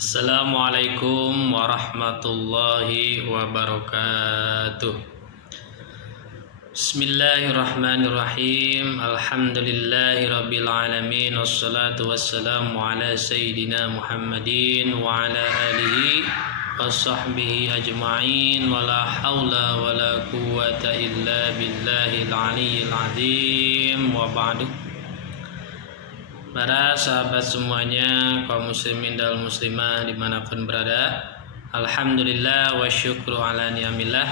Assalamualaikum warahmatullahi wabarakatuh. Bismillahirrahmanirrahim. Alhamdulillahirabbil alamin wassalatu wassalamu ala sayyidina Muhammadin wa ala alihi washabbihi ajma'in wa la haula wa la quwwata illa billahil aliyyil azim wa ba'du. Para sahabat semuanya, kaum muslimin dan muslimah dimanapun berada, alhamdulillah wa syukru ala ni'amillah.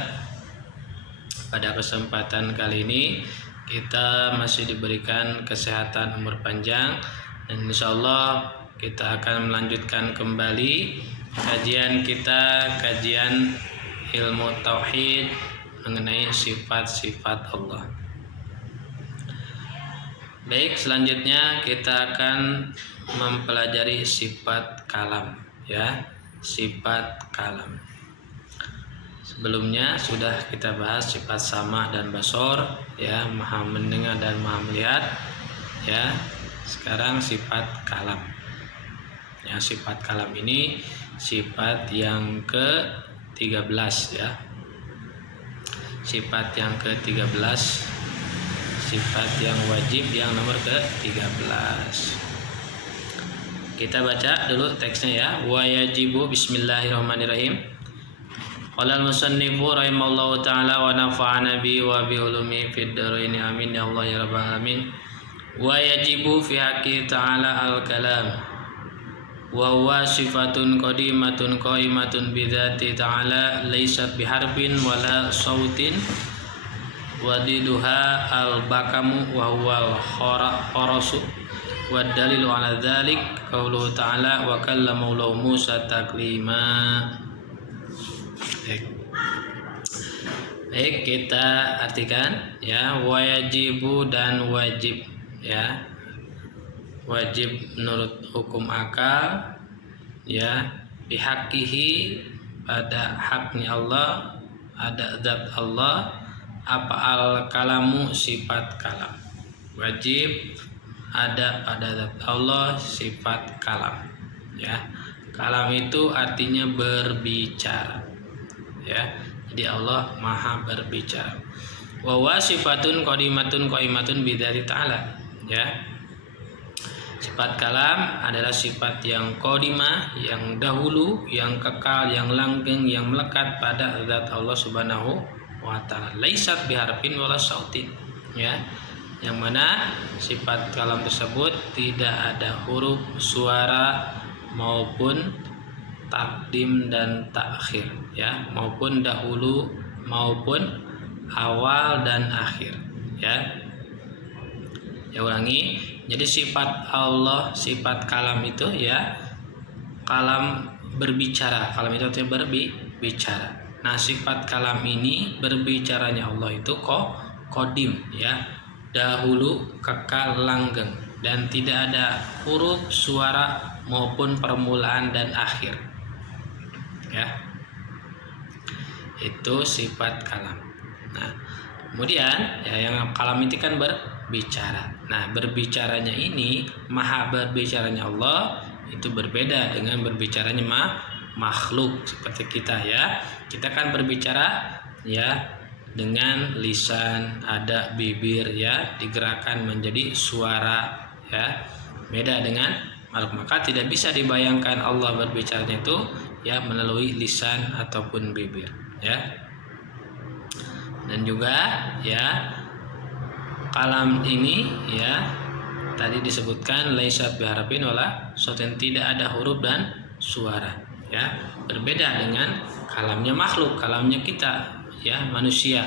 Pada kesempatan kali ini kita masih diberikan kesehatan, umur panjang, dan insyaallah kita akan melanjutkan kembali kajian kita, kajian ilmu tauhid mengenai sifat-sifat Allah. Baik, selanjutnya kita akan mempelajari sifat kalam, ya, sifat kalam. Sebelumnya sudah kita bahas sifat sama dan basor, ya, maha mendengar dan maha melihat, ya. Sekarang sifat kalam. Ya, sifat kalam ini sifat yang ke-13, ya. Sifat yang ke-13, sifat yang wajib yang nomor ke-13. Kita baca dulu teksnya, ya. Wa yajibu, bismillahirrahmanirrahim. Qala al-musannifu rahimallahu ta'ala wa nafa'ana bi wa bi ulumi fid dharain amin ya Allah ya rabbal alamin. Wa yajibu fi haqqi ta'ala al-kalam wa huwa sifatun qadimatun qaimatun bi dzati ta'ala laysat biharfin wala sautin wadiduha al-bakamu wa huwal kharasu wa dalilu ala dzalik qauluhu ta'ala wa kallama Allah Musa taklima. Baik, kita artikan, ya, wajibu dan wajib, ya. Wajib menurut hukum akal, ya, bihaqihi pada haknya Allah, ada zat Allah. Apa al-kalamu, sifat kalam. Wajib ada pada zat Allah, sifat kalam, ya. Kalam itu artinya berbicara, ya. Jadi Allah maha berbicara. Wa huwa sifatun qadimatun qaimatun bidzati ta'ala, ya. Sifat kalam adalah sifat yang qadimah, yang dahulu, yang kekal, yang langgeng, yang melekat pada zat Allah Subhanahu wa ta'ala. Laisat biharfin wala sautin, ya. Yang mana sifat kalam tersebut tidak ada huruf, suara maupun takdim dan takhir, ya, maupun dahulu maupun awal dan akhir, ya. Ya, ulangi. Jadi sifat Allah, sifat kalam itu, ya, kalam berbicara. Kalam itu artinya berbicara. Nah, sifat kalam ini berbicaranya Allah itu qadim, ya, dahulu, kekal, langgeng, dan tidak ada huruf, suara maupun permulaan dan akhir, ya. Itu sifat kalam. Nah, kemudian, ya, yang kalam itu kan berbicara. Nah, berbicaranya ini, maha berbicaranya Allah itu berbeda dengan berbicaranya makhluk seperti kita, ya. Kita kan berbicara, ya, dengan lisan, ada bibir, ya, digerakkan menjadi suara, ya. Beda dengan makhluk. Maka tidak bisa dibayangkan Allah berbicaranya itu, ya, melalui lisan ataupun bibir, ya. Dan juga, ya, kalam ini, ya, tadi disebutkan laisat biharfin wala sautin, tidak ada huruf dan suara, ya. Berbeda dengan kalamnya makhluk, kalamnya kita, ya, manusia.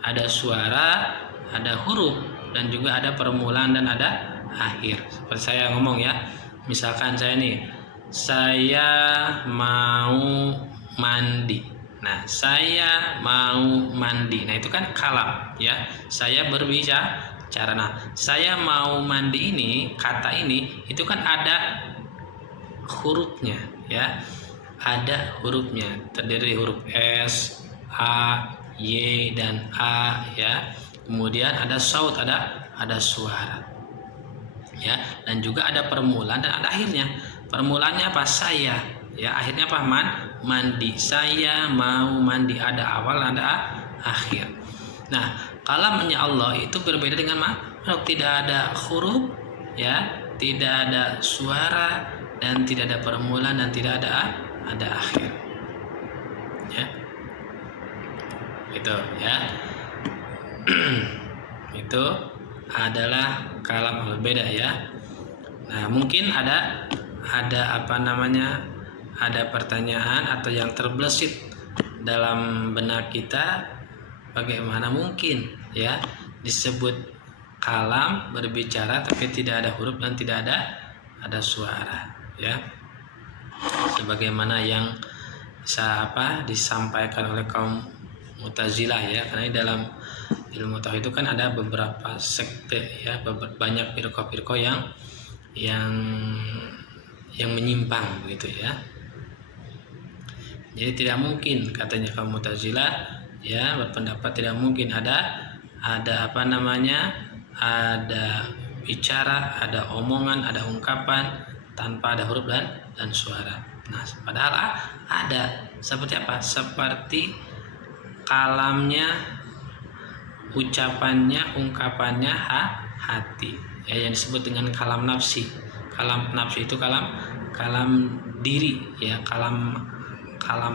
Ada suara, ada huruf, dan juga ada permulaan dan ada akhir. Seperti saya ngomong, ya. Misalkan saya nih, saya mau mandi. Nah, saya mau mandi. Nah, itu kan kalam, ya. Saya berbicara. Nah, saya mau mandi ini, kata ini, itu kan ada hurufnya, ya. Ada hurufnya, terdiri huruf S, A, Y, dan A, ya. Kemudian ada saut, ada suara, ya. Dan juga ada permulaan dan ada akhirnya. Permulaannya apa? Saya, ya akhirnya apa? Mandi. Saya mau mandi, ada awal ada akhir. Nah, kalamnya Allah itu berbeda dengan makhluk, tidak ada huruf, ya, tidak ada suara, dan tidak ada permulaan, dan tidak ada akhir, ya. Itu ya. Itu adalah kalam Allah, beda ya. Nah, mungkin ada apa namanya, ada pertanyaan atau yang terbesit dalam benak kita, bagaimana mungkin ya disebut kalam, berbicara tapi tidak ada huruf dan tidak ada suara, ya, sebagaimana yang disampaikan oleh kaum Mu'tazilah, ya. Karena dalam ilmu tauhid itu kan ada beberapa sekte, ya, banyak firqah-firqah yang menyimpang begitu, ya. Jadi tidak mungkin, katanya kaum Mu'tazilah, ya, berpendapat tidak mungkin ada apa namanya, ada bicara, ada omongan, ada ungkapan tanpa ada huruf dan suara. Nah, padahal ada. Seperti apa? Seperti kalamnya, ucapannya, ungkapannya hati, ya, yang disebut dengan kalam nafsi. Kalam nafsi itu kalam diri, ya, kalam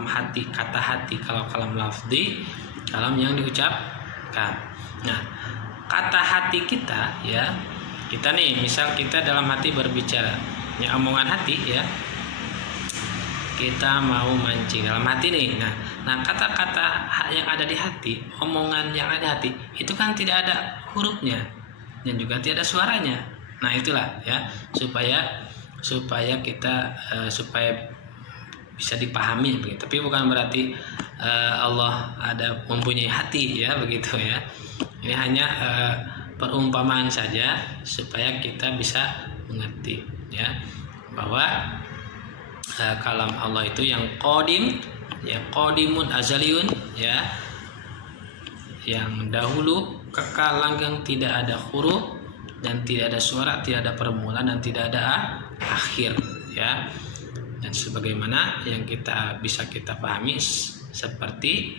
hati, kata hati. Kalau kalam lafzi, kalam yang diucapkan. Nah, kata hati kita, ya, kita nih, misal kita dalam hati berbicara, ya, omongan hati, ya, kita mau mancing dalam hati nih. Nah, kata-kata yang ada di hati, omongan yang ada di hati, itu kan tidak ada hurufnya dan juga tidak ada suaranya. Nah, itulah, ya, supaya kita supaya bisa dipahami begitu. Tapi bukan berarti Allah ada mempunyai hati, ya, begitu, ya. Ini hanya perumpamaan saja supaya kita bisa mengerti, ya, bahwa kalam Allah itu yang qadim, ya, qadimun azaliyun, ya, yang dahulu, kekal, langgeng, tidak ada huruf dan tidak ada suara, tidak ada permulaan dan tidak ada akhir, ya. Dan sebagaimana yang bisa kita pahami seperti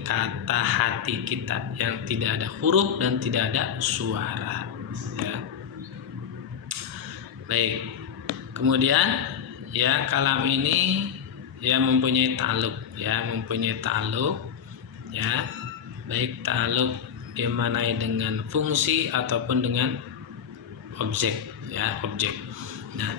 kata hati kita yang tidak ada huruf dan tidak ada suara, ya. Baik. Kemudian, ya, kalam ini, ya, mempunyai ta'alluq, ya, ya, baik ta'alluq dimanai dengan fungsi ataupun dengan objek, ya, objek. Nah,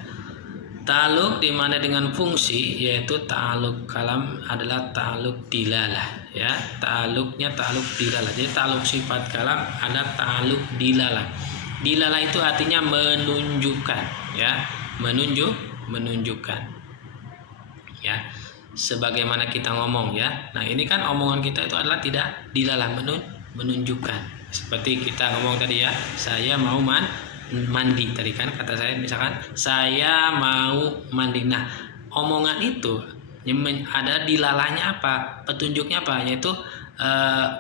ta'alluq dimanai dengan fungsi, yaitu ta'alluq kalam adalah ta'alluq dilalah, ya. Ta'alluqnya ta'alluq dilalah. Jadi ta'alluq sifat kalam ada ta'alluq dilalah. Dilalah itu artinya menunjukkan, ya, menunjukkan, ya, sebagaimana kita ngomong, ya. Nah, ini kan omongan kita itu adalah tidak dilalah, menunjukkan. Seperti kita ngomong tadi, ya, saya mau mandi tadi kan, kata saya misalkan saya mau mandi. Nah, omongan itu ada dilalahnya apa, petunjuknya apa, yaitu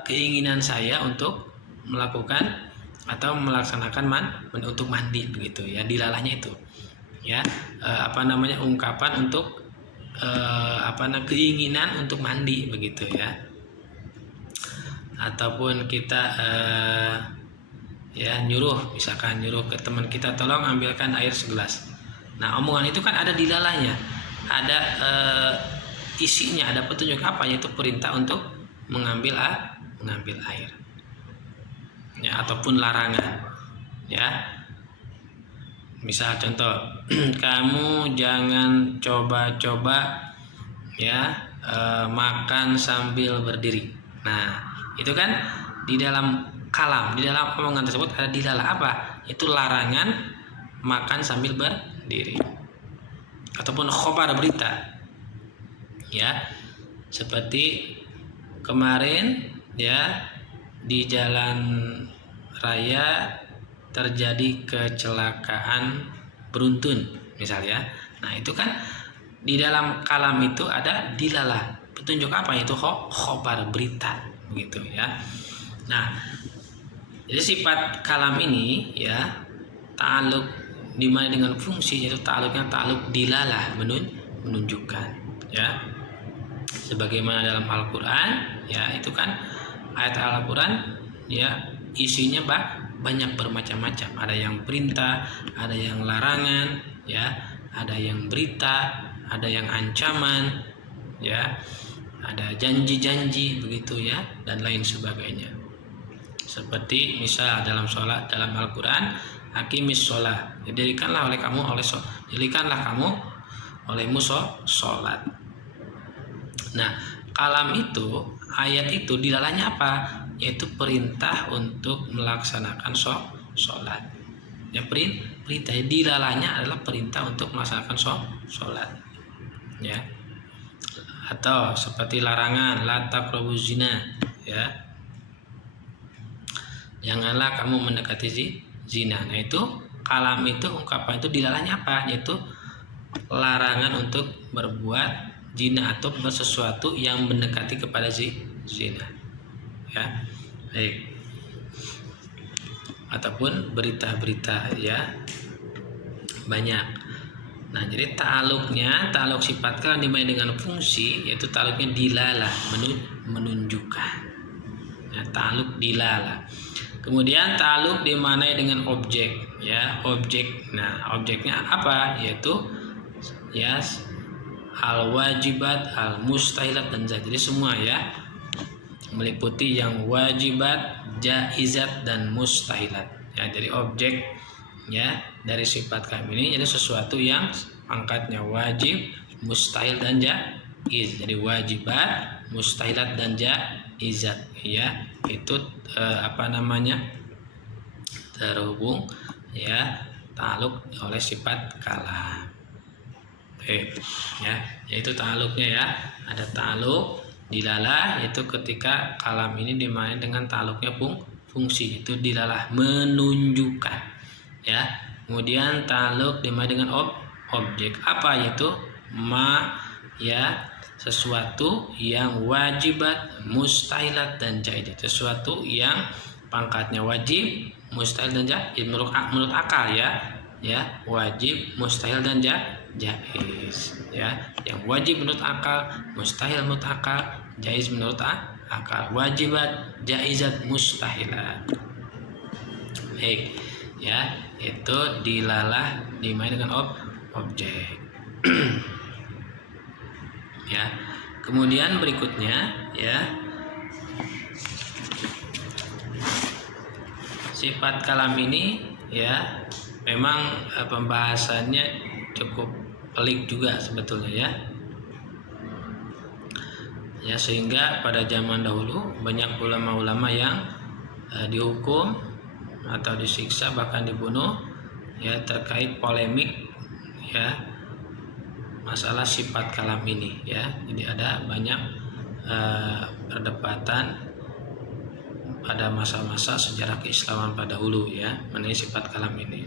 keinginan saya untuk melakukan atau melaksanakan untuk mandi begitu, ya, dilalahnya itu, ya, ungkapan untuk keinginan untuk mandi begitu, ya. Ataupun kita ya, misalkan nyuruh ke teman kita, tolong ambilkan air segelas. Nah, omongan itu kan ada dilalahnya, ada isinya, ada petunjuk apa, yaitu perintah untuk mengambil air, ya, ataupun larangan, ya. Misal contoh, kamu jangan coba-coba, ya, makan sambil berdiri. Nah, itu kan di dalam kalam, di dalam omongan tersebut ada dilalah apa? Itu larangan makan sambil berdiri. Ataupun khobar, berita, ya, seperti kemarin, ya, di jalan raya terjadi kecelakaan beruntun misalnya. Nah, itu kan di dalam kalam itu ada dilalah, petunjuk apa, itu khobar, berita begitu, ya. Nah, jadi sifat kalam ini, ya, ta'alluq dimana dengan fungsi, yaitu ta'alluqnya ta'alluq dilalah, menunjukkan, ya. Sebagaimana dalam Al-Qur'an, ya, itu kan ayat Al-Qur'an, ya, isinya banyak bermacam-macam. Ada yang perintah, ada yang larangan, ya, ada yang berita, ada yang ancaman, ya, ada janji-janji begitu, ya, dan lain sebagainya. Seperti misal dalam sholat, dalam Al-Qur'an, aqimis sholat, dirikanlah kamu olehmu sholat. Nah, kalam itu, ayat itu dilalahnya apa? Yaitu perintah untuk melaksanakan sholat. Ya, perintah dilalahnya adalah perintah untuk melaksanakan sholat. Ya. Atau seperti larangan, la taqrabuz zina, ya. Janganlah kamu mendekati zina. Nah, itu kalam itu, ungkapan itu dilalahnya apa? Yaitu larangan untuk berbuat zina atau bersesuatu yang mendekati kepada zina, ya. Baik. Ataupun berita-berita, ya, banyak. Nah, jadi ta'aluk sifat kalam dimana dengan fungsi, yaitu ta'aluknya dilalah, menunjukkan. Ya, ta'aluk dilalah. Kemudian ta'aluk dimanai dengan objek, ya, objek. Nah, objeknya apa? Yaitu, ya, al-wajibat, al-mustahilat, dan zat. Jadi semua, ya, meliputi yang wajibat, jaizat, dan mustahilat. Ya, jadi objek, ya, dari sifat kalam ini jadi sesuatu yang pangkatnya wajib, mustahil, dan jaiz. Jadi wajibat, mustahilat, dan jaizat, ya, itu terhubung, ya, ta'aluk oleh sifat kalam. Ya, yaitu ta'aluknya, ya. Ada ta'aluk dilalah, yaitu ketika kalam ini dimain dengan ta'aluknya fungsi, itu dilalah menunjukkan, ya. Kemudian ta'aluk dimain dengan objek, apa? Yaitu ya, sesuatu yang wajibat, mustahilat, dan jaiz. Sesuatu yang pangkatnya wajib, mustahil, dan jaiz menurut akal, ya, wajib, mustahil, dan jaiz, ya. Yang wajib menurut akal, mustahil menurut akal, jaiz menurut akal, wajibat, jaizat, mustahilat. Baik, ya, itu dilalah dimain dengan objek. Ya. Kemudian berikutnya, ya, sifat kalam ini, ya, memang pembahasannya cukup pelik juga sebetulnya, ya. Ya, sehingga pada zaman dahulu banyak ulama-ulama yang dihukum atau disiksa, bahkan dibunuh, ya, terkait polemik, ya, masalah sifat kalam ini, ya. Jadi ada banyak perdebatan pada masa-masa sejarah keislaman pada dahulu, ya, mengenai sifat kalam ini,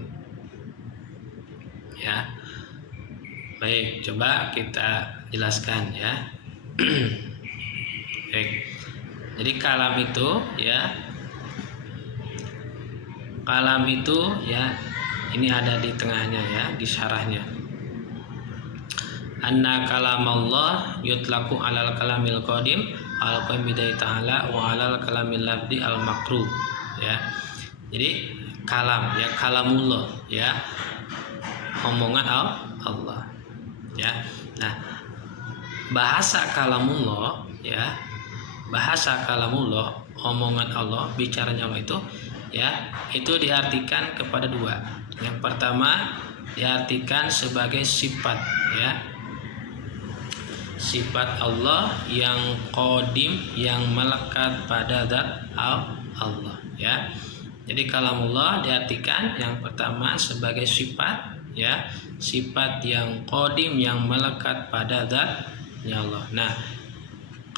ya. Baik, coba kita jelaskan, ya. Baik. Jadi kalam itu, ya, ini ada di tengahnya, ya, di syarahnya. Anna kalamallah yutlaqu alal kalamil qadim al-qaim bidai ta'ala wa alal kalamil labdi al-makruh, ya. Jadi kalam, ya, kalamullah, ya, omongan Allah, ya. Nah, bahasa kalamullah, ya, omongan Allah, bicaranya Allah itu, ya, itu diartikan kepada dua. Yang pertama diartikan sebagai sifat, ya, sifat Allah yang qadim, yang melekat pada zat Allah, ya. Jadi kalamullah diartikan yang pertama sebagai sifat, ya, sifat yang qadim, yang melekat pada zatnya Allah. Nah,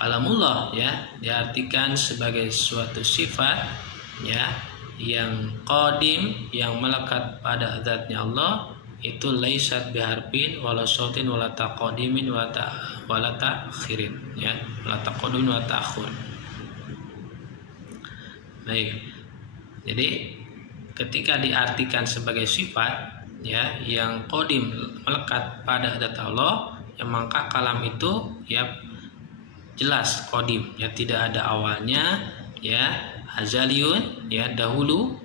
kalamullah, ya, diartikan sebagai suatu sifat, ya, yang qadim, yang melekat pada zatnya Allah, itu laisat biharfin wala sautin wala taqadimin wala ta'khirin, ya, wala taqaddum wala ta'khur. Baik. Jadi ketika diartikan sebagai sifat, ya, yang qadim, melekat pada zat Allah, ya maka kalam itu ya jelas qadim, ya tidak ada awalnya, ya azaliyun, ya dahulu,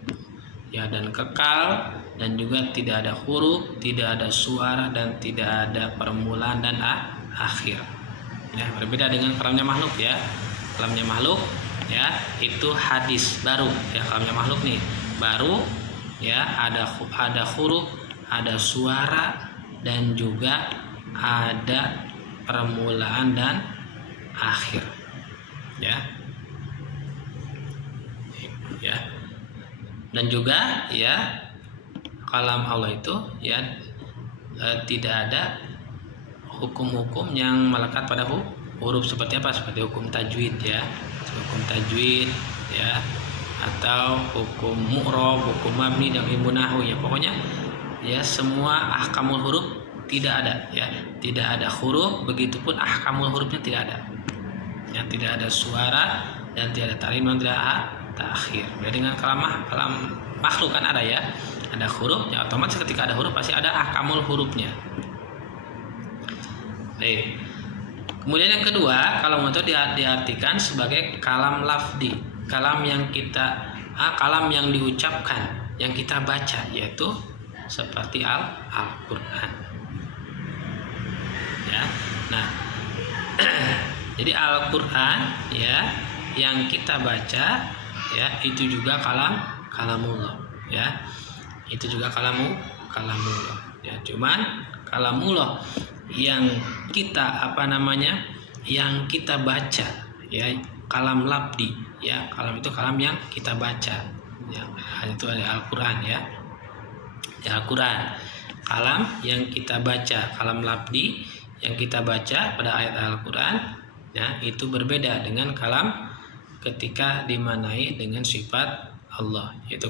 ya dan kekal, dan juga tidak ada huruf, tidak ada suara, dan tidak ada permulaan dan akhir. Ya, berbeda dengan kalamnya makhluk ya. Kalamnya makhluk ya itu hadis baru, ya kalamnya makhluk nih baru, ya ada huruf, ada suara, dan juga ada permulaan dan akhir, ya. Ya. Dan juga ya kalam Allah itu ya tidak ada hukum-hukum yang melekat pada huruf seperti apa? Seperti hukum tajwid ya. Hukum tajwid ya, atau hukum mu'rab, hukum mabni, dan ilmu nahwu ya. Pokoknya ya semua ahkamul huruf tidak ada ya. Tidak ada huruf, begitupun ahkamul hurufnya tidak ada. Ya, tidak ada suara dan tidak ada tarim dan tidak ada takhir. Beda dengan kalam makhluk kan ada ya. Ada huruf, ya otomatis ketika ada huruf pasti ada ahkamul hurufnya. Baik. Kemudian yang kedua, kalam itu diartikan sebagai kalam lafdi, kalam yang diucapkan, yang kita baca, yaitu seperti Al-Qur'an. Ya. Nah, jadi Al-Qur'an ya yang kita baca ya itu juga kalamullah ya. Itu juga kalamullah ya. Cuman kalamullah yang kita yang kita baca ya kalam labdi ya. Kalam itu kalam yang kita baca ya. Itu ada Al-Qur'an ya. Al-Qur'an kalam yang kita baca, kalam labdi yang kita baca pada ayat Al-Qur'an ya, itu berbeda dengan kalam ketika dimanai dengan sifat Allah, yaitu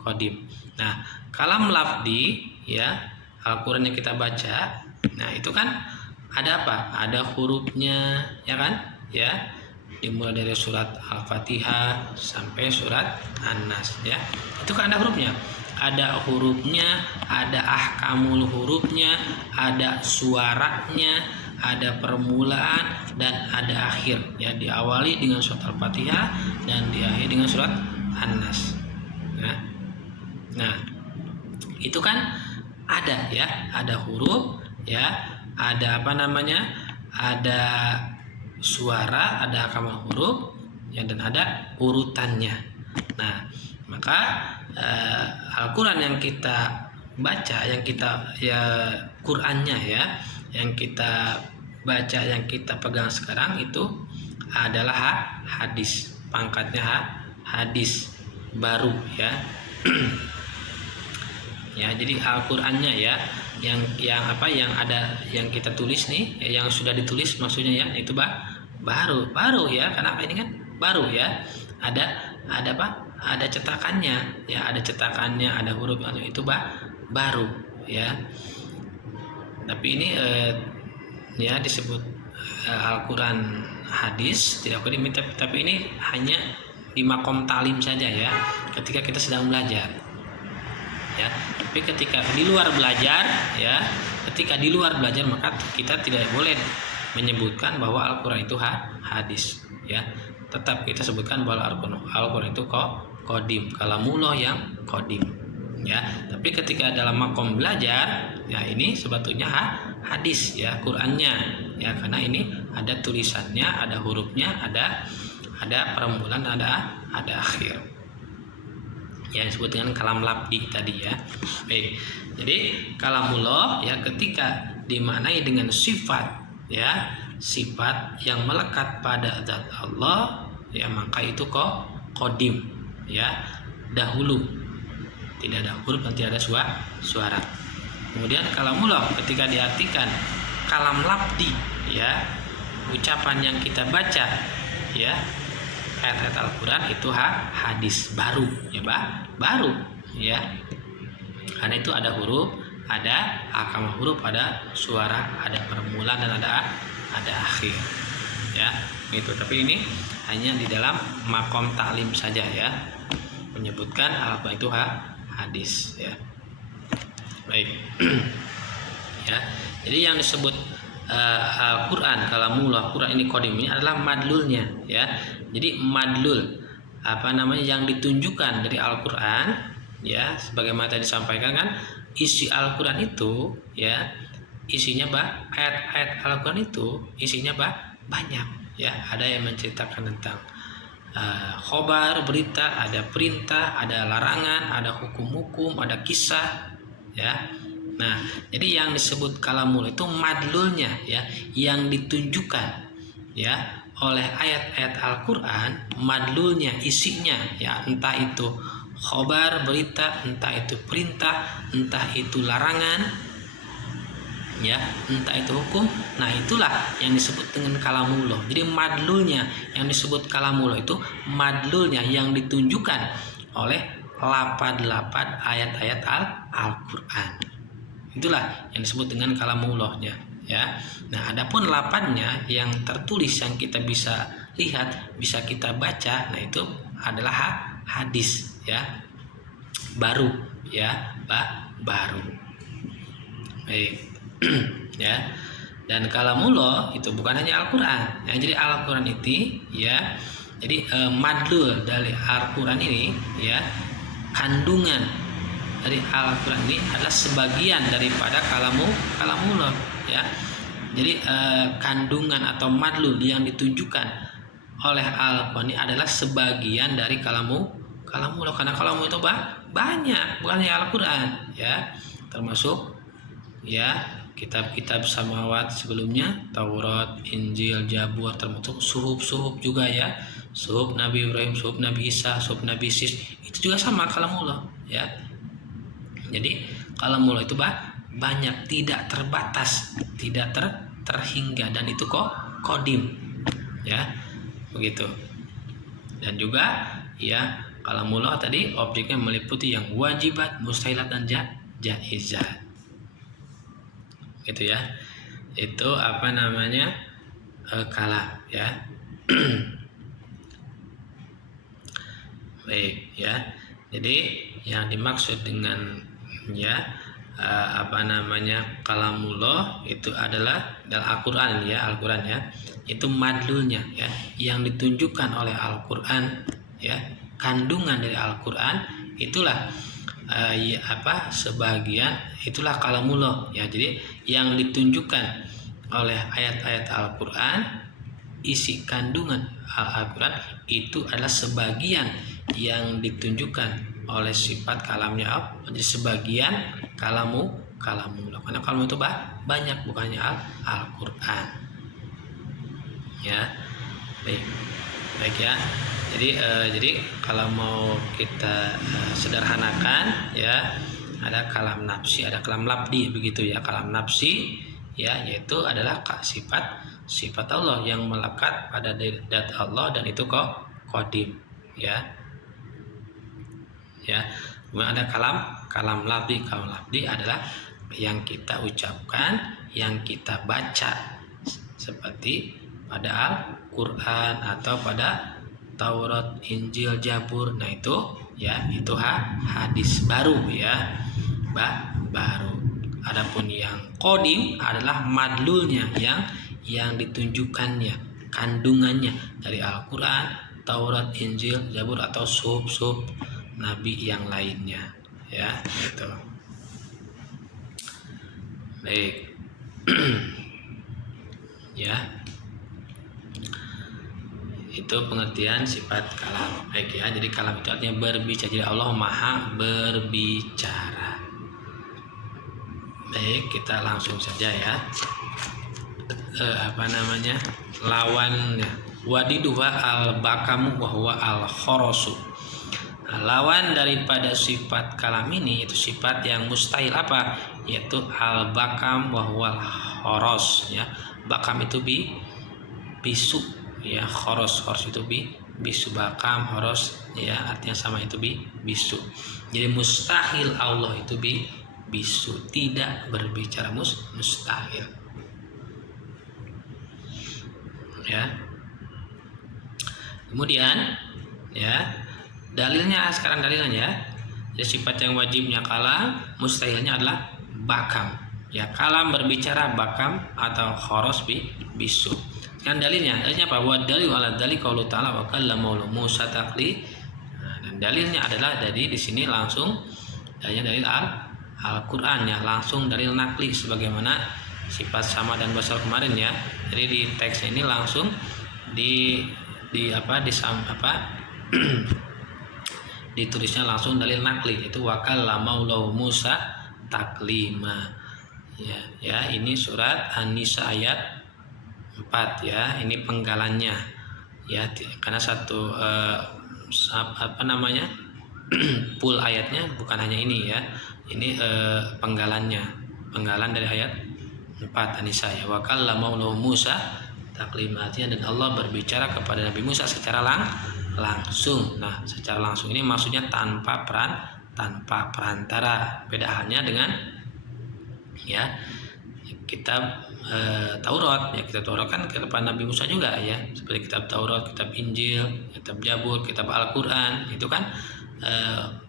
qadim. Nah, kalam lafdi ya Al-Qur'an yang kita baca, nah itu kan ada apa? Ada hurufnya ya kan? Ya, dimulai dari surat Al-Fatihah sampai surat An-Nas ya. Itu kan ada hurufnya. Ada hurufnya, ada ahkamul hurufnya, ada suaranya, ada permulaan, dan ada akhir ya. Diawali dengan surat Al-Fatihah dan diakhiri dengan surat An-Nas ya. Nah, itu kan ada ya, ada huruf ya, ada ada suara, ada ahkamul huruf ya, dan ada urutannya. Nah, maka Al-Qur'an yang kita baca, yang kita ya Qur'annya ya, yang kita baca, yang kita pegang sekarang itu adalah hadis, pangkatnya hadis baru ya. Ya, jadi Al-Qur'annya ya yang ada yang kita tulis nih, yang sudah ditulis maksudnya ya, itu baru ya. Kenapa ini kan baru ya? Ada ada cetakannya ya, ada cetakannya, ada huruf itu baru ya. Tapi ini ya disebut Al-Qur'an hadis, tidak boleh diminta, tapi ini hanya di makom talim saja ya, ketika kita sedang belajar ya. Tapi ketika di luar belajar ya, maka kita tidak boleh menyebutkan bahwa Al-Qur'an itu hadis ya. Tetap kita sebutkan bahwa Al-Qur'an itu qadim, kalamullah yang qadim ya. Tapi ketika dalam makom belajar ya, ini sebetulnya hadis ya, Qur'annya ya, karena ini ada tulisannya, ada hurufnya, ada permulaan, ada akhir ya, disebut dengan kalam labdi tadi ya. Baik, jadi kalamullah ya ketika dimaknai dengan sifat ya, sifat yang melekat pada zat Allah ya, maka itu qadim ya, dahulu, tidak ada huruf dan tidak ada suara. Kemudian kalamullah ketika diartikan kalam labdi ya, ucapan yang kita baca ya, ayat-ayat Al-Qur'an itu hadis baru ya, baru ya, karena itu ada huruf, ada ahkamul huruf, ada suara, ada permulaan, dan ada akhir ya itu. Tapi ini hanya di dalam makom taklim saja ya, menyebutkan apa itu hadis ya. Baik ya, jadi yang disebut Al-Quran, kalamullah, Quran ini qadim, ini adalah madlulnya ya. Jadi madlul yang ditunjukkan dari Al-Quran ya, sebagaimana tadi disampaikan kan, isi Al-Quran itu ya, isinya ayat-ayat Al-Quran itu isinya banyak ya. Ada yang menceritakan tentang khobar, berita, ada perintah, ada larangan, ada hukum-hukum, ada kisah ya. Nah, jadi yang disebut kalamullah itu madlulnya ya, yang ditunjukkan ya oleh ayat-ayat Al-Quran, madlulnya, isinya ya, entah itu khobar, berita, entah itu perintah, entah itu larangan ya, entah itu hukum. Nah, itulah yang disebut dengan kalamullah. Jadi madlulnya yang disebut kalamullah itu madlulnya yang ditunjukkan oleh lapad-lapad ayat-ayat Al-Quran. Itulah yang disebut dengan kalamullahnya ya. Nah, adapun lapadnya yang tertulis yang kita bisa lihat, bisa kita baca, nah itu adalah hadis ya, baru ya, baru. Baik. Ya. Dan kalamullah itu bukan hanya Al-Quran. Nah, jadi Al-Quran itu ya, jadi madlul dari Al-Quran ini ya, kandungan dari Al-Quran ini adalah sebagian daripada kalamullah ya. Jadi kandungan atau madlul yang ditunjukkan oleh Al-Quran ini adalah sebagian dari kalamullah, karena kalamullah itu banyak, bukan hanya Al-Quran ya, termasuk ya kitab-kitab samawat sebelumnya, Taurat, Injil, Zabur, termasuk suhuf juga ya, suhuf Nabi Ibrahim, suhuf Nabi Isa, suhuf Nabi Sis, itu juga sama kalamullah ya. Jadi kalamullah itu banyak, tidak terbatas, tidak terhingga, dan itu kok qadim ya, begitu. Dan juga ya kalamullah tadi objeknya meliputi yang wajibat, mustahilat, dan jaizat gitu ya. Itu kalam ya. Baik ya, jadi yang dimaksud dengan ya kalamullah itu adalah dalam Al-Quran ya, Al-Quran ya, itu madlulnya ya, yang ditunjukkan oleh Al-Quran ya, kandungan dari Al-Quran itulah sebagian, itulah kalamullah ya. Jadi yang ditunjukkan oleh ayat-ayat Al-Quran, isi kandungan Al-Quran itu adalah sebagian yang ditunjukkan oleh sifat kalamnya Allah. Jadi sebagian kalamullah, karena kalam itu banyak, bukannya Al-Quran ya. Baik ya. Jadi kalau mau kita sederhanakan ya, ada kalam nafsi, ada kalam labdi, begitu ya. Kalam nafsi ya, yaitu adalah sifat Allah yang melekat pada zat Allah, dan itu kok qadim ya. Kemudian ada kalam labdi. Kalam labdi adalah yang kita ucapkan, yang kita baca, seperti pada Al-Quran atau pada Taurat, Injil, Zabur. Nah itu ya, itu hadis baru ya, baru. Adapun yang qadim adalah madlulnya, yang ditunjukkannya, kandungannya dari Al-Quran, Taurat, Injil, Zabur, atau suhuf Nabi yang lainnya ya, gitu. Baik. Ya, itu pengertian sifat kalam. Baik ya, jadi kalam itu artinya berbicara. Jadi Allah Maha berbicara. Baik, kita langsung saja ya. Lawannya wadiduha al-bakamu wa huwa al-khorosu. Lawan daripada sifat kalam ini, itu sifat yang mustahil apa? Yaitu al-bakam wa huwal khoros ya. Bakam itu bisu ya, khoros itu bisu. Bakam, khoros ya, artinya sama, itu bisu. Jadi mustahil Allah itu bisu, tidak berbicara, mustahil ya. Kemudian ya, dalilnya. Jadi sifat yang wajibnya kalam, mustahilnya adalah bakam Ya, kalam berbicara, bakam atau khoros bisu. Kan dalilnya apa? Wa dalil ala dalil qaulu ta'ala wa kallama Musa takli. Nah, dan dalilnya adalah dari di sini langsung dalil Al-Qur'an ya, langsung dalil nakli sebagaimana sifat sama dan basal kemarin ya. Jadi di teks ini langsung ditulisnya langsung dalil nakli, itu wa kallama Musa taklima. Ya, ini surat An-Nisa ayat 4 ya. Ini penggalannya ya, karena satu full ayatnya bukan hanya ini ya. Ini penggalan dari ayat 4 An-Nisa ya. Wa kallama Musa taklima, dan Allah berbicara kepada Nabi Musa secara langsung. Nah, secara langsung ini maksudnya tanpa perantara. Beda halnya dengan ya kitab Taurat ya. Kitab Taurat kan kepada Nabi Musa juga ya, seperti kitab Taurat, kitab Injil, kitab Zabur, kitab Al-Qur'an, itu kan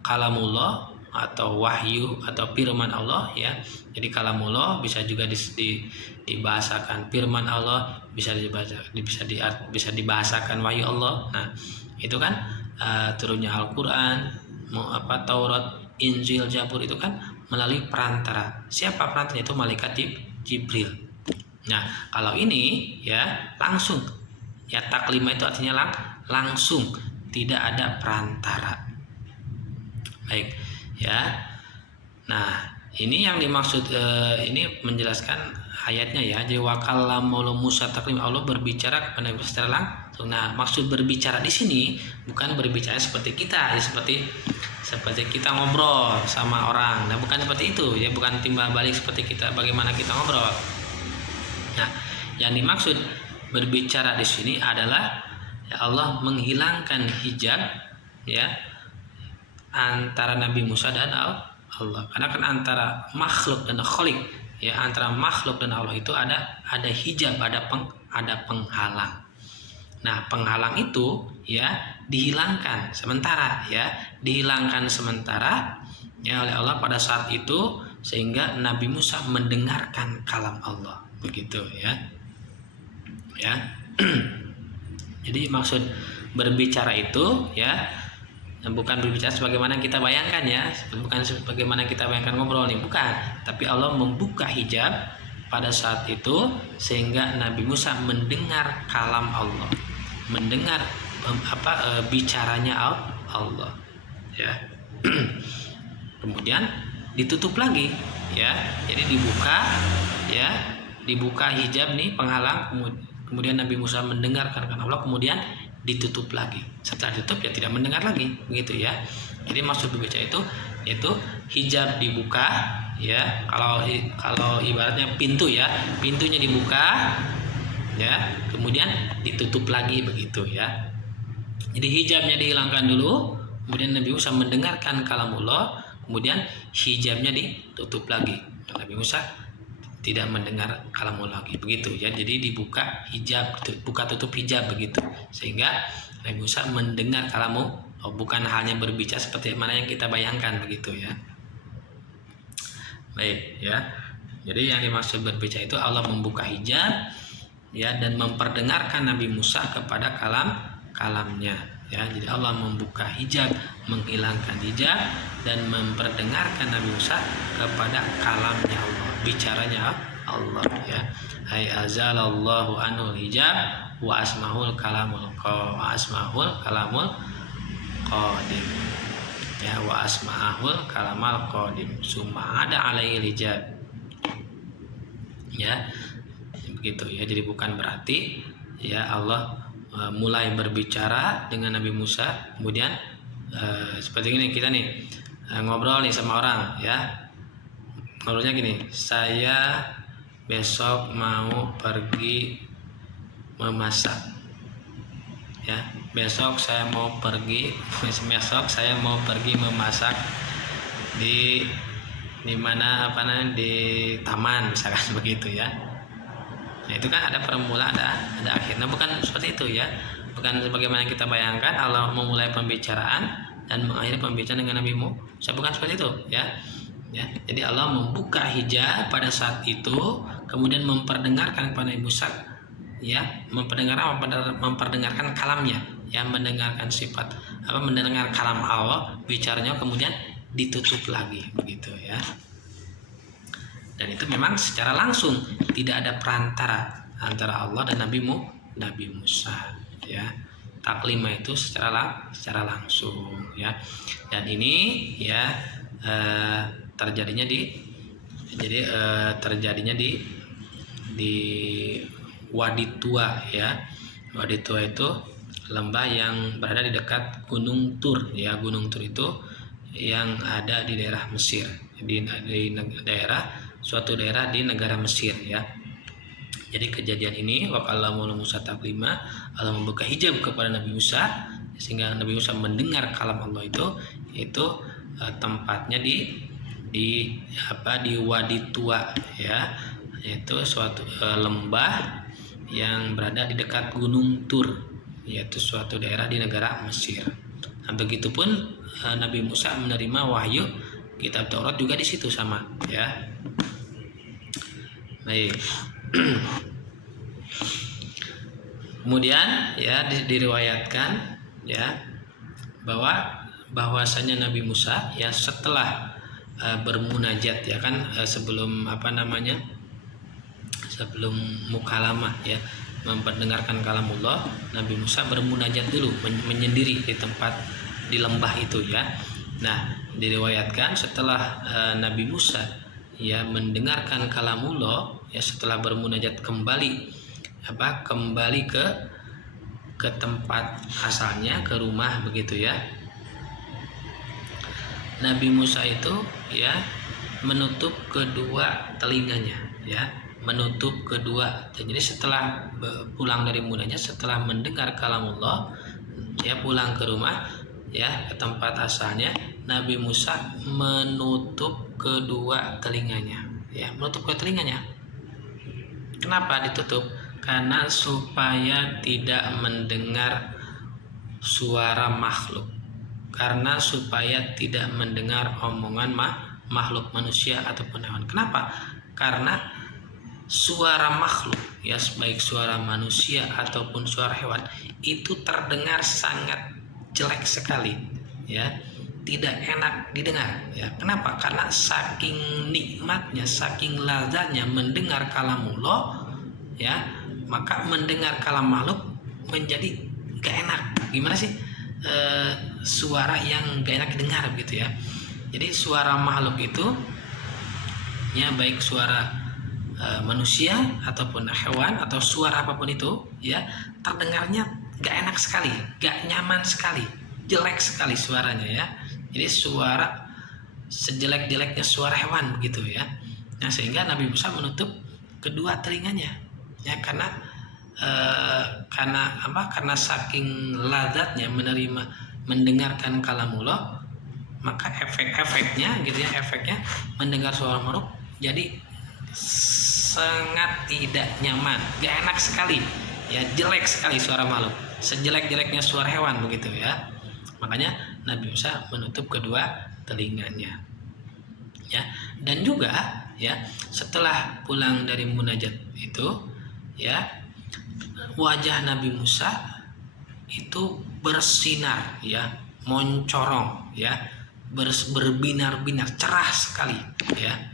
kalamullah atau wahyu atau firman Allah ya. Jadi kalamullah bisa juga dibahasakan firman Allah, bisa dibahasakan wahyu Allah. Nah, itu kan turunnya Al-Qur'an, Taurat, Injil, Zabur itu kan melalui perantara. Siapa perantaranya? Itu malaikat Jibril. Nah, kalau ini ya langsung ya, taklima itu artinya langsung, tidak ada perantara. Baik ya. Nah, ini yang dimaksud ini menjelaskan ayatnya ya. Jadi wa kallama Musa taklima, Allah berbicara kepada Nabi secara langsung. Nah, maksud berbicara di sini bukan berbicara seperti kita ya, seperti kita ngobrol sama orang. Nah, bukan seperti itu ya, bukan timbal balik seperti kita bagaimana kita ngobrol. Nah, yang dimaksud berbicara di sini adalah ya, Allah menghilangkan hijab ya antara Nabi Musa dan Allah. Karena kan antara makhluk dan khalik ya, antara makhluk dan Allah itu ada hijab, ada penghalang. Nah, penghalang itu ya dihilangkan sementara ya, oleh Allah pada saat itu, sehingga Nabi Musa mendengarkan kalam Allah, begitu ya. Jadi maksud berbicara itu ya bukan berbicara sebagaimana kita bayangkan ya, bukan sebagaimana kita bayangkan ngobrol nih, bukan. Tapi Allah membuka hijab pada saat itu sehingga Nabi Musa mendengar kalam Allah, mendengar bicaranya Allah ya. Kemudian ditutup lagi ya, jadi dibuka hijab nih, penghalang. Kemudian Nabi Musa mendengarkan Allah, kemudian ditutup lagi. Setelah ditutup ya tidak mendengar lagi, begitu ya. Jadi maksud berbicara itu hijab dibuka ya. Kalau ibaratnya pintu ya, pintunya dibuka ya, kemudian ditutup lagi, begitu ya. Jadi hijabnya dihilangkan dulu, kemudian Nabi Musa mendengarkan kalamullah, kemudian hijabnya ditutup lagi. Nabi Musa tidak mendengar kalamullah lagi, begitu ya. Jadi dibuka hijab, buka tutup hijab, begitu, sehingga Nabi Musa mendengar kalamullah, bukan hanya berbicara seperti mana yang kita bayangkan, begitu ya. Baik ya. Jadi yang dimaksud berbicara itu Allah membuka hijab ya, dan memperdengarkan Nabi Musa kepada kalamnya ya. Jadi Allah membuka hijab, menghilangkan hijab, dan memperdengarkan Nabi Musa kepada kalamnya Allah, bicaranya Allah ya. Hai azalallahu anul hijab wa asmahul kalamul qadim ya, wa asmahul kalamal qadim summa ada alaihi hijab ya, begitu ya. Jadi bukan berarti ya Allah mulai berbicara dengan Nabi Musa, kemudian seperti ini kita nih ngobrol nih sama orang ya, ngobrolnya gini, saya besok mau pergi memasak ya, besok saya mau pergi memasak di mana di taman misalkan, begitu ya. Nah, itu kan ada permulaan, ada akhirnya, bukan seperti itu ya, bukan sebagaimana kita bayangkan Allah memulai pembicaraan dan mengakhiri pembicaraan dengan Nabi Musa, bukan seperti itu ya. Ya, jadi Allah membuka hijab pada saat itu, kemudian memperdengarkan kepada Nabi Musa, ya, memperdengarkan kalamnya, ya, mendengarkan sifat mendengar kalam Allah bicaranya, kemudian ditutup lagi, begitu ya. Dan itu memang secara langsung, tidak ada perantara antara Allah dan Nabi Musa, ya. Taklima itu secara langsung, ya. Dan ini ya terjadinya di Wadi Tua, ya. Wadi Tua itu lembah yang berada di dekat Gunung Tur, ya. Gunung Tur itu yang ada di daerah Mesir, di suatu daerah di negara Mesir, ya. Jadi kejadian ini, waqallahu Musa taklima, Allah membuka hijab kepada Nabi Musa sehingga Nabi Musa mendengar kalam Allah itu tempatnya di Wadi Tua, ya, yaitu suatu lembah yang berada di dekat Gunung Tur, yaitu suatu daerah di negara Mesir. Nah, begitupun Nabi Musa menerima wahyu kitab Taurat juga di situ sama, ya. Baik. Kemudian ya diriwayatkan, ya, bahwasanya Nabi Musa ya setelah bermunajat, ya kan, sebelum sebelum mukalamah, ya, memperdengarkan kalamullah, Nabi Musa bermunajat dulu, menyendiri di lembah itu, ya. Nah, diriwayatkan setelah Nabi Musa ya mendengarkan kalamullah, ya, setelah bermunajat kembali ke tempat asalnya, ke rumah, begitu ya. Nabi Musa itu ya menutup kedua telinganya, ya, jadi setelah pulang dari munajat, setelah mendengar kalamullah, ya, pulang ke rumah, ya, ke tempat asalnya, Nabi Musa menutup kedua telinganya, ya, Kenapa ditutup? Karena supaya tidak mendengar suara makhluk, karena supaya tidak mendengar omongan makhluk manusia ataupun hewan. Kenapa? Karena suara makhluk, ya, baik suara manusia ataupun suara hewan, itu terdengar sangat jelek sekali, ya, tidak enak didengar, ya. Kenapa? Karena saking nikmatnya, saking lazatnya mendengar kalamullah, ya, maka mendengar kalam makhluk menjadi gak enak. Gimana sih suara yang gak enak didengar, gitu ya. Jadi suara makhluk itu, ya, baik suara manusia ataupun hewan atau suara apapun itu, ya, terdengarnya gak enak sekali, gak nyaman sekali, jelek sekali suaranya, ya. Jadi suara sejelek-jeleknya suara hewan, begitu ya. Nah, sehingga Nabi Musa menutup kedua telinganya, ya, karena saking lazatnya mendengarkan kalamullah, maka efeknya gitu ya, mendengar suara makhluk jadi sangat tidak nyaman, gak enak sekali, ya, jelek sekali suara makhluk, sejelek-jeleknya suara hewan, begitu ya. Makanya Nabi Musa menutup kedua telinganya, ya. Dan juga, ya, setelah pulang dari munajat itu, ya, wajah Nabi Musa itu bersinar, ya, moncorong, ya, berbinar-binar, cerah sekali, ya.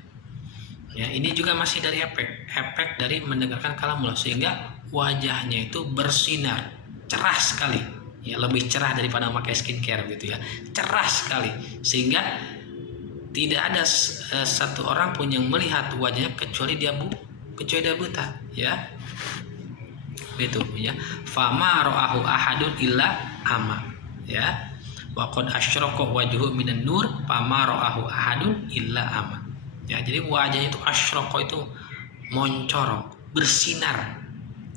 Ya, ini juga masih dari efek dari mendengarkan kalamullah, sehingga wajahnya itu bersinar, cerah sekali, ya, lebih cerah daripada memakai skincare, gitu ya, cerah sekali, sehingga tidak ada satu orang pun yang melihat wajahnya kecuali dia buta, ya, itu, ya. Fama ra'ahu ahadun illa ama, ya, wa qad asyraqa wajhu minan nur fama ra'ahu ahadun illa ama, ya. Jadi wajahnya itu asyraqa itu moncorong, bersinar,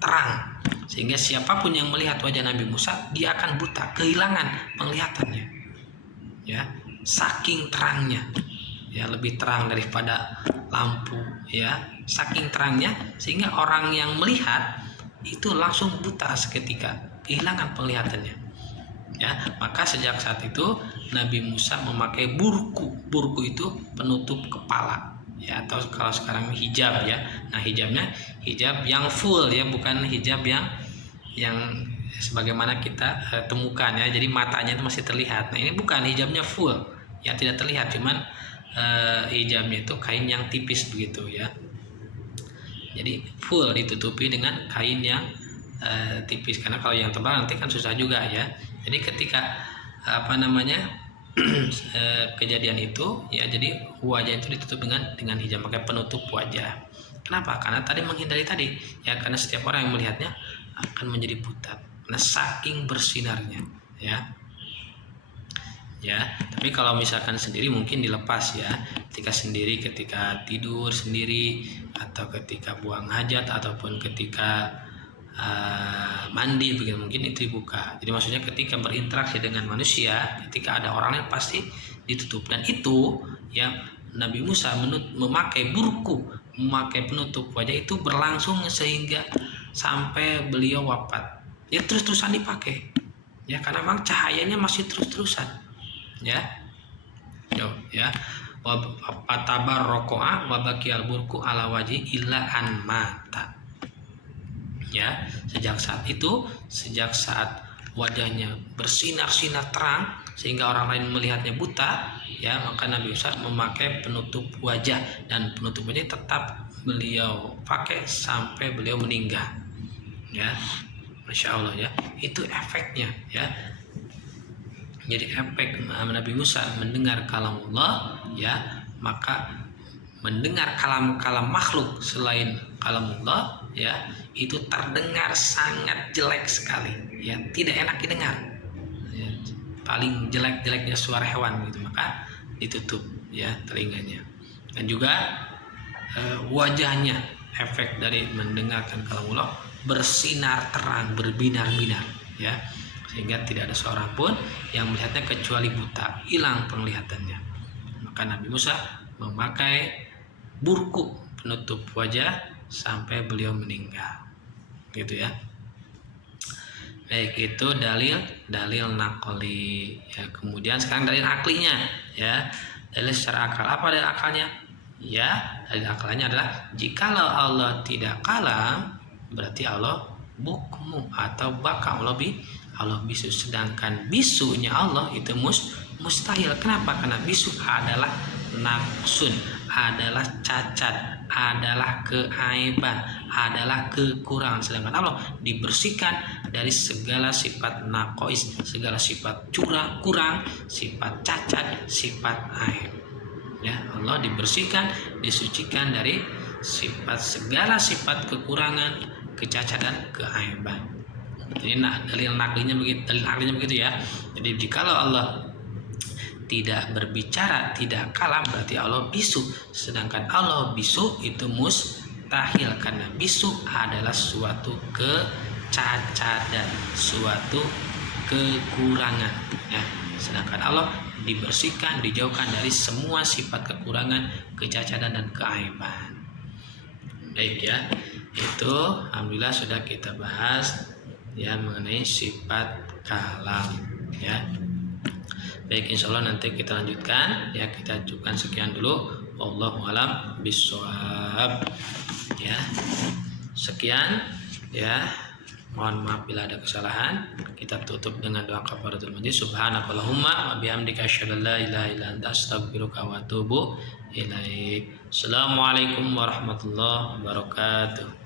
terang, sehingga siapapun yang melihat wajah Nabi Musa dia akan buta, kehilangan penglihatannya, ya, saking terangnya, ya, lebih terang daripada lampu, ya, saking terangnya, sehingga orang yang melihat itu langsung buta seketika, kehilangan penglihatannya, ya. Maka sejak saat itu Nabi Musa memakai burku. Burku itu penutup kepala, ya, atau kalau sekarang hijab, ya. Nah, hijabnya hijab yang full, ya, bukan hijab yang sebagaimana kita temukan, ya. Jadi matanya itu masih terlihat. Nah, ini bukan hijabnya full, ya, tidak terlihat, cuman hijabnya itu kain yang tipis begitu, ya. Jadi full ditutupi dengan kain yang tipis, karena kalau yang tebal nanti kan susah juga, ya. Jadi ketika kejadian itu, ya, jadi wajah itu ditutup dengan hijab, pakai penutup wajah. Kenapa? Karena tadi menghindari tadi, ya, karena setiap orang yang melihatnya akan menjadi buta karena saking bersinarnya, ya. Ya, tapi kalau misalkan sendiri mungkin dilepas, ya, ketika tidur sendiri, atau ketika buang hajat, ataupun ketika mandi begitu, mungkin itu dibuka. Jadi maksudnya ketika berinteraksi dengan manusia, ketika ada orang lain pasti ditutup. Dan itu, ya, Nabi Musa memakai burku, memakai penutup wajah itu berlangsung sehingga sampai beliau wafat. Ya, terus-terusan dipakai, ya, karena memang cahayanya masih terus-terusan, ya. Ya, patabar rokoa wabakiyal burku ala wajhi illa an mata. Ya, sejak saat wajahnya bersinar-sinar terang sehingga orang lain melihatnya buta, ya, maka Nabi Musa memakai penutup wajah, dan penutup wajah tetap beliau pakai sampai beliau meninggal, ya. Masya Allah, ya, itu efeknya, ya. Jadi efek Nabi Musa mendengar kalam Allah, ya, maka mendengar kalam-kalam makhluk selain kalam Allah, ya, itu terdengar sangat jelek sekali, ya, tidak enak didengar, ya, paling jelek-jeleknya suara hewan gitu, maka ditutup, ya, telinganya. Dan juga wajahnya, efek dari mendengarkan kalam Allah bersinar terang, berbinar-binar, ya, sehingga tidak ada seorang pun yang melihatnya kecuali buta, hilang penglihatannya. Maka Nabi Musa memakai burku penutup wajah sampai beliau meninggal, gitu, ya. Baik, itu dalil nakoli, ya. Kemudian sekarang dalil aklinya, ya. Dalil secara akal. Apa dalil akalnya? Ya, dalil akalnya adalah jikalau Allah tidak kalam, berarti Allah bukmu atau baka, Allah bisu. Sedangkan bisunya Allah itu mustahil. Kenapa? Karena bisu adalah naqsun, adalah cacat, adalah keaiban, adalah kekurangan. Sedangkan Allah dibersihkan dari segala sifat naqais, segala sifat kurang, sifat cacat, sifat aib. Ya, Allah dibersihkan, disucikan dari segala sifat kekurangan, kecacatan, keaiban. Jadi dalil aklinya begitu, ya. Jadi jikalau Allah tidak berbicara, tidak kalam, berarti Allah bisu. Sedangkan Allah bisu itu mustahil, karena bisu adalah suatu kecacatan, suatu kekurangan, ya. Sedangkan Allah dibersihkan, dijauhkan dari semua sifat kekurangan, kecacatan, dan keaiban. Baik, ya, itu alhamdulillah sudah kita bahas, ya, mengenai sifat kalam, ya. Baik, insya Allah nanti kita lanjutkan, ya. Kita cukupkan sekian dulu. Wallahu a'lam bishawab, ya. Sekian, ya. Mohon maaf bila ada kesalahan. Kita tutup dengan doa kafaratul majlis. Subhanakallahumma wa bihamdika asyhadu an la ilaha illa anta astaghfiruka wa atubu ilaik. Assalamualaikum warahmatullahi wabarakatuh.